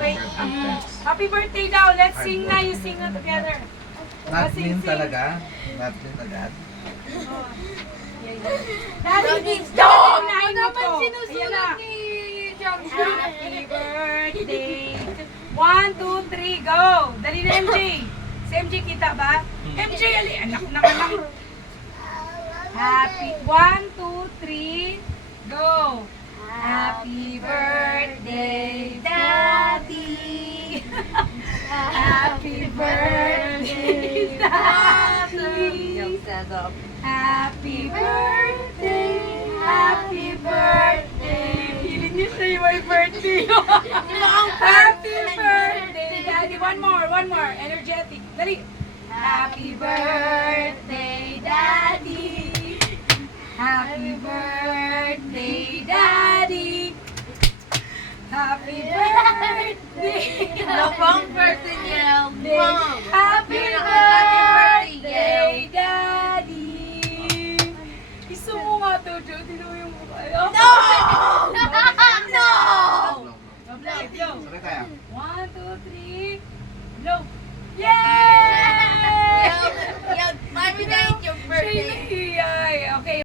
Wait. Happy birthday daw. Let's sing na. You sing na together. Natlin talaga. Natlin agad. Daddy, Stop! Nine mo to. Ayan na. ni Happy birthday. 1, 2, 3, go. Dali na MJ. Si MJ kita ba? MJ, ali. Anak na ka lang. Happy 1, 2, 3, go. Happy birthday, Daddy. Happy birthday, Daddy. Happy birthday, happy birthday. Feeling niyo siya yung my birthday. Happy birthday, Daddy. One more. Energetic. Dali. Happy birthday, Daddy. Happy birthday, Daddy. Happy birthday. Napang birthday niya. Happy birthday, Daddy. Gusto mo nga to, Jo. Tino yung mukha. No! No! Okay, go. Sakit tayo. 1, 2, 3. Blow.